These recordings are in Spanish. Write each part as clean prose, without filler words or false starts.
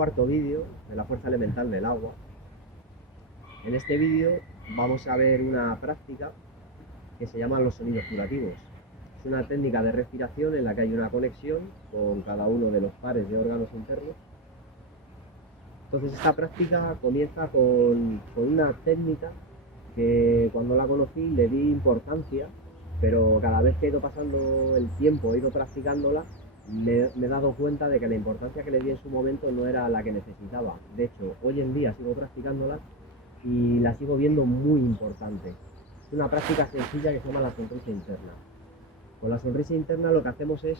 cuarto vídeo de la fuerza elemental del agua. En este vídeo vamos a ver una práctica que se llama los sonidos curativos. Es una técnica de respiración en la que hay una conexión con cada uno de los pares de órganos internos. Entonces esta práctica comienza con una técnica que cuando la conocí le di importancia, pero cada vez que he ido pasando el tiempo, he ido practicándola, me he dado cuenta de que la importancia que le di en su momento no era la que necesitaba. De hecho, hoy en día sigo practicándola y la sigo viendo muy importante. Es una práctica sencilla que se llama la sonrisa interna. Con la sonrisa interna lo que hacemos es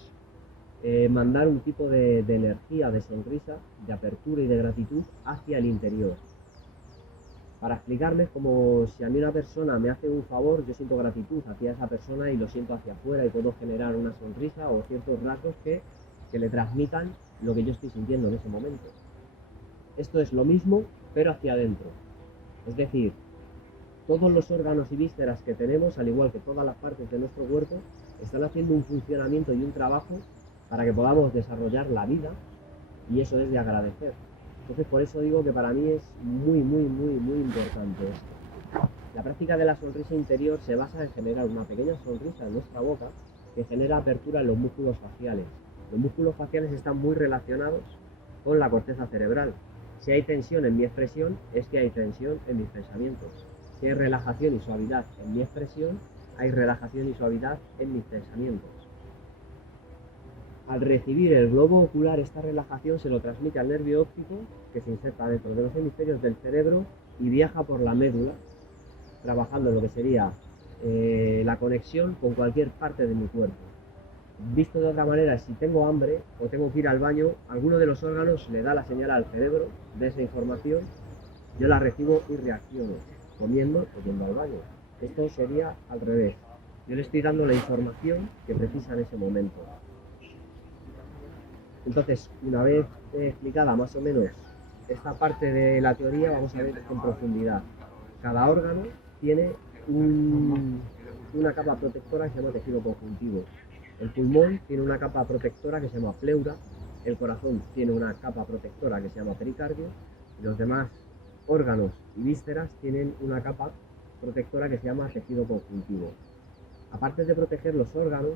mandar un tipo de energía, de sonrisa, de apertura y de gratitud hacia el interior. Para explicarme, es como si a mí una persona me hace un favor, yo siento gratitud hacia esa persona y lo siento hacia afuera y puedo generar una sonrisa o ciertos rasgos que le transmitan lo que yo estoy sintiendo en ese momento. Esto es lo mismo, pero hacia adentro. Es decir, todos los órganos y vísceras que tenemos, al igual que todas las partes de nuestro cuerpo, están haciendo un funcionamiento y un trabajo para que podamos desarrollar la vida, y eso es de agradecer. Entonces por eso digo que para mí es muy importante esto. La práctica de la sonrisa interior se basa en generar una pequeña sonrisa en nuestra boca que genera apertura en los músculos faciales. Los músculos faciales están muy relacionados con la corteza cerebral. Si hay tensión en mi expresión, es que hay tensión en mis pensamientos. Si hay relajación y suavidad en mi expresión, hay relajación y suavidad en mis pensamientos. Al recibir el globo ocular esta relajación se lo transmite al nervio óptico, que se inserta dentro de los hemisferios del cerebro y viaja por la médula, trabajando en lo que sería la conexión con cualquier parte de mi cuerpo. Visto de otra manera, si tengo hambre o tengo que ir al baño, alguno de los órganos le da la señal al cerebro de esa información, yo la recibo y reacciono, comiendo o yendo al baño. Esto sería al revés. Yo le estoy dando la información que precisa en ese momento. Entonces, una vez explicada más o menos esta parte de la teoría, vamos a ver en profundidad. Cada órgano tiene una capa protectora que se llama tejido conjuntivo. El pulmón tiene una capa protectora que se llama pleura, el corazón tiene una capa protectora que se llama pericardio, y los demás órganos y vísceras tienen una capa protectora que se llama tejido conjuntivo. Aparte de proteger los órganos,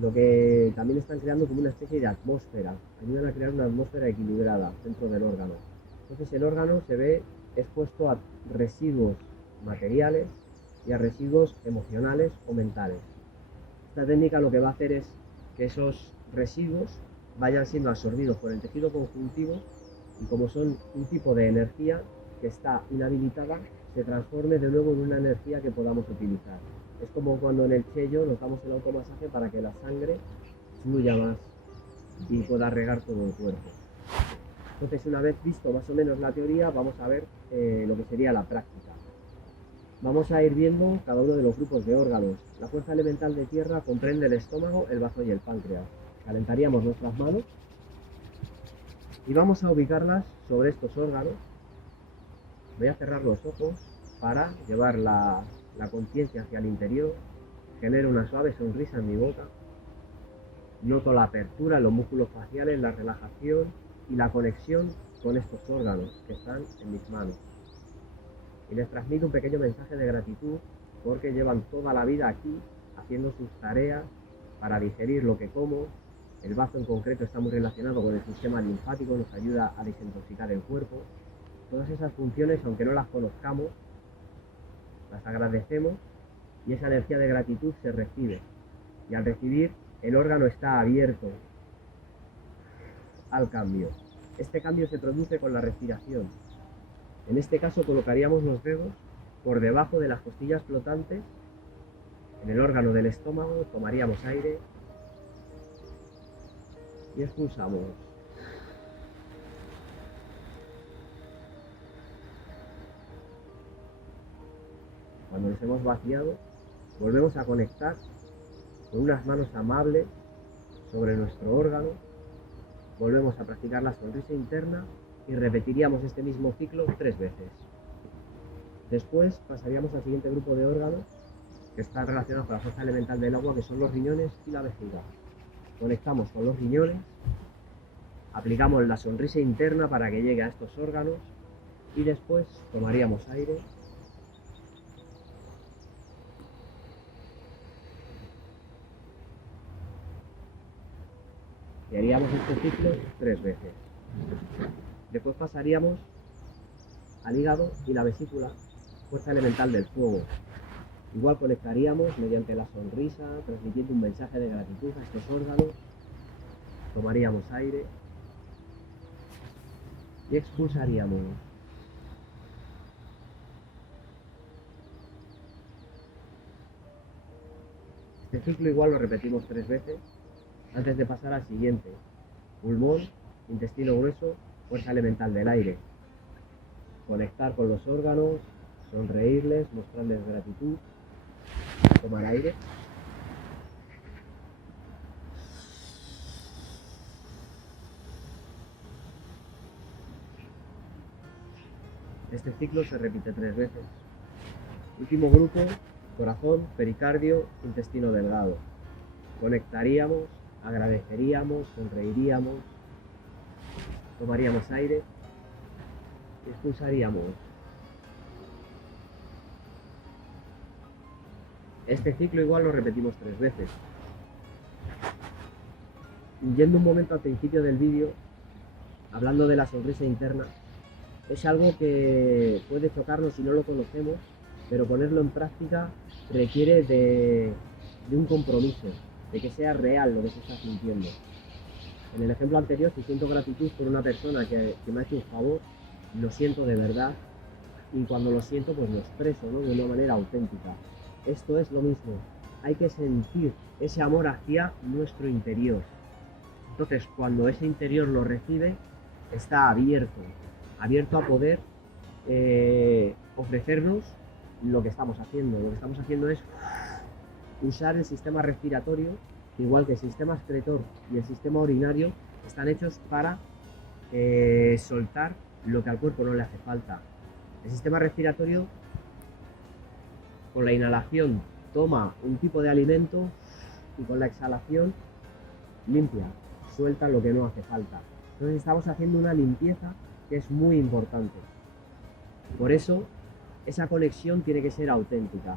lo que también están creando como una especie de atmósfera, ayudan a crear una atmósfera equilibrada dentro del órgano. Entonces el órgano se ve expuesto a residuos materiales y a residuos emocionales o mentales. Esta técnica lo que va a hacer es que esos residuos vayan siendo absorbidos por el tejido conjuntivo y como son un tipo de energía que está inhabilitada, se transforme de nuevo en una energía que podamos utilizar. Es como cuando en el chello nos damos el automasaje para que la sangre fluya más y pueda regar todo el cuerpo. Entonces, una vez visto más o menos la teoría, vamos a ver lo que sería la práctica. Vamos a ir viendo cada uno de los grupos de órganos. La fuerza elemental de tierra comprende el estómago, el bazo y el páncreas. Calentaríamos nuestras manos y vamos a ubicarlas sobre estos órganos. Voy a cerrar los ojos para llevar la conciencia hacia el interior. Genero una suave sonrisa en mi boca. Noto la apertura en los músculos faciales, la relajación y la conexión con estos órganos que están en mis manos. Y les transmito un pequeño mensaje de gratitud porque llevan toda la vida aquí haciendo sus tareas para digerir lo que como. El bazo en concreto está muy relacionado con el sistema linfático, nos ayuda a desintoxicar el cuerpo. Todas esas funciones, aunque no las conozcamos, las agradecemos y esa energía de gratitud se recibe. Y al recibir, el órgano está abierto al cambio. Este cambio se produce con la respiración. En este caso colocaríamos los dedos por debajo de las costillas flotantes en el órgano del estómago, tomaríamos aire y expulsamos. Cuando nos hemos vaciado, volvemos a conectar con unas manos amables sobre nuestro órgano, volvemos a practicar la sonrisa interna y repetiríamos este mismo ciclo 3 veces. Después pasaríamos al siguiente grupo de órganos que están relacionados con la fuerza elemental del agua, que son los riñones y la vejiga. Conectamos con los riñones aplicamos la sonrisa interna para que llegue a estos órganos y después tomaríamos aire. Y haríamos este ciclo 3 veces. Después pasaríamos al hígado y la vesícula, fuerza elemental del fuego. Igual conectaríamos mediante la sonrisa, transmitiendo un mensaje de gratitud a estos órganos. Tomaríamos aire y expulsaríamos. Este ciclo igual lo repetimos 3 veces antes de pasar al siguiente. Pulmón, intestino grueso, fuerza elemental del aire. Conectar con los órganos, sonreírles, mostrarles gratitud. Tomar aire. Este ciclo se repite 3 veces. Último grupo, corazón, pericardio, intestino delgado. Conectaríamos, agradeceríamos, sonreiríamos, tomaríamos aire y expulsaríamos. Este ciclo igual lo repetimos 3 veces. Yendo un momento al principio del vídeo, hablando de la sonrisa interna, es algo que puede chocarnos si no lo conocemos, pero ponerlo en práctica requiere de un compromiso, de que sea real lo que se está sintiendo. En el ejemplo anterior, si siento gratitud por una persona que me ha hecho un favor, lo siento de verdad, y cuando lo siento pues lo expreso, ¿no?, de una manera auténtica. Esto es lo mismo, hay que sentir ese amor hacia nuestro interior. Entonces, cuando ese interior lo recibe, está abierto a poder ofrecernos lo que estamos haciendo. Lo que estamos haciendo es usar el sistema respiratorio, igual que el sistema excretor y el sistema urinario, están hechos para soltar lo que al cuerpo no le hace falta. El sistema respiratorio, con la inhalación, toma un tipo de alimento y con la exhalación limpia, suelta lo que no hace falta. Entonces estamos haciendo una limpieza que es muy importante. Por eso, esa conexión tiene que ser auténtica.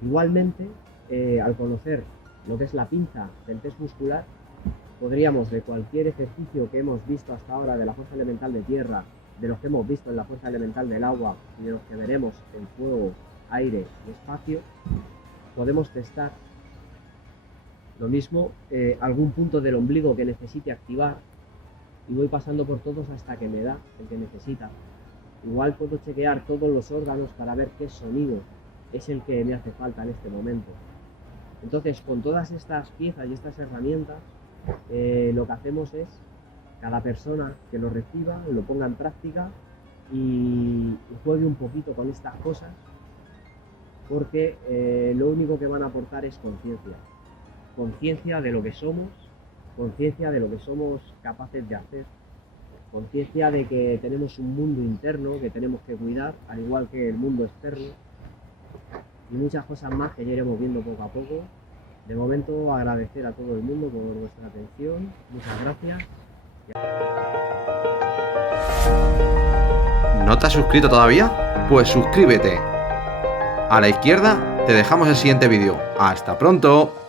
Igualmente, al conocer lo que es la pinza del test muscular, podríamos, de cualquier ejercicio que hemos visto hasta ahora de la fuerza elemental de tierra, de los que hemos visto en la fuerza elemental del agua y de los que veremos en fuego, aire y espacio, podemos testar. Lo mismo, algún punto del ombligo que necesite activar, y voy pasando por todos hasta que me da el que necesita. Igual puedo chequear todos los órganos para ver qué sonido es el que me hace falta en este momento. Entonces, con todas estas piezas y estas herramientas, lo que hacemos es, cada persona que lo reciba, lo ponga en práctica y juegue un poquito con estas cosas, porque lo único que van a aportar es conciencia. Conciencia de lo que somos, conciencia de lo que somos capaces de hacer, conciencia de que tenemos un mundo interno que tenemos que cuidar, al igual que el mundo externo, y muchas cosas más que ya iremos viendo poco a poco. De momento, agradecer a todo el mundo por vuestra atención. Muchas gracias. ¿No te has suscrito todavía? Pues suscríbete. A la izquierda te dejamos el siguiente vídeo. ¡Hasta pronto!